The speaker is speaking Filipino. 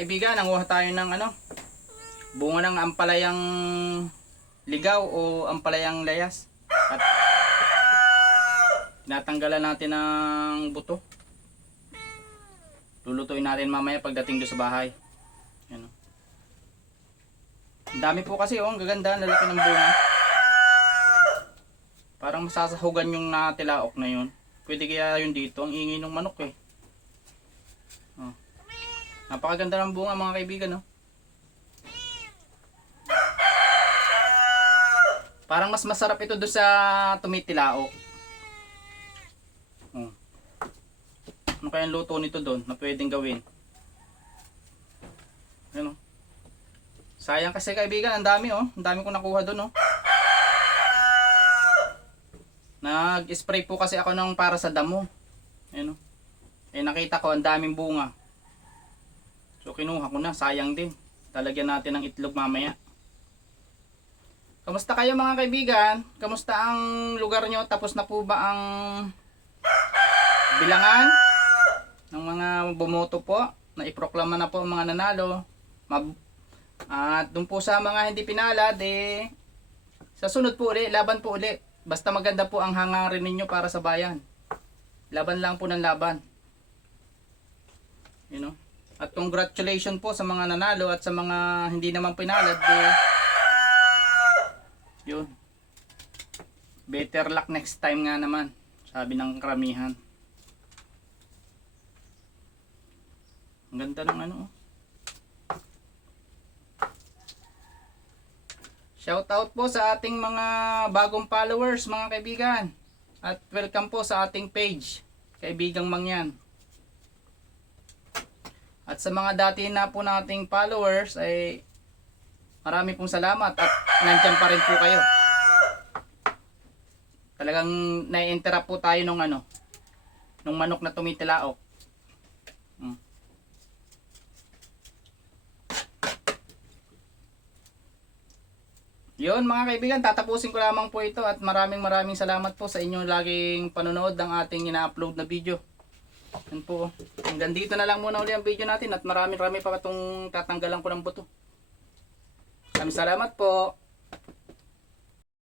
kaibigan, nanguha tayo ng ano, bunga ng ampalayang ligaw o ampalayang layas. At tinatanggalan natin ng buto. Lulutuin natin mamaya pagdating doon sa bahay. Yan, oh. Ang dami po kasi, oh, ang gaganda, lalaki ng bunga. Parang masasahugan yung natilaok na yun. Pwede kaya yun dito, ang ingay ng manok eh. Oh. Napakaganda ng bunga mga kaibigan, no? Parang mas masarap ito doon sa tumitilaok. Oh. Ano kaya ang luto nito doon na pwedeng gawin? Ano? Sayang kasi kaibigan, ang dami oh. Ang dami ko nakuha doon oh. Nag-spray po kasi ako ng para sa damo. Ayun oh. Eh nakita ko ang daming bunga. So kinuha ko na, sayang din. Talagyan natin ng itlog mamaya. Kamusta kayo mga kaibigan? Kamusta ang lugar nyo? Tapos na po ba ang bilangan ng mga bumoto po? Naiproklama na po ang mga nanalo. At dun po sa mga hindi pinalad, sa sunod po uli, laban po uli. Basta maganda po ang hangarin ninyo para sa bayan. Laban lang po ng laban. You know? At congratulations po sa mga nanalo at sa mga hindi naman pinalad. Yun. Better luck next time nga naman. Sabi ng karamihan. Ang ganda ng ano. Shoutout po sa ating mga bagong followers mga kaibigan. At welcome po sa ating page. Kaibigang Mangyan. At sa mga dati na po nating followers ay marami pong salamat at nandyan pa rin po kayo. Talagang nai-interrupt po tayo nung ano, nung manok na tumitilaok. Yun mga kaibigan, tatapusin ko lamang po ito at maraming salamat po sa inyong laging panonood ng ating ina-upload na video. Yan po. Hanggang dito na lang muna uli ang video natin at marami pa itong tatanggalan ko ng buto. Maraming salamat po.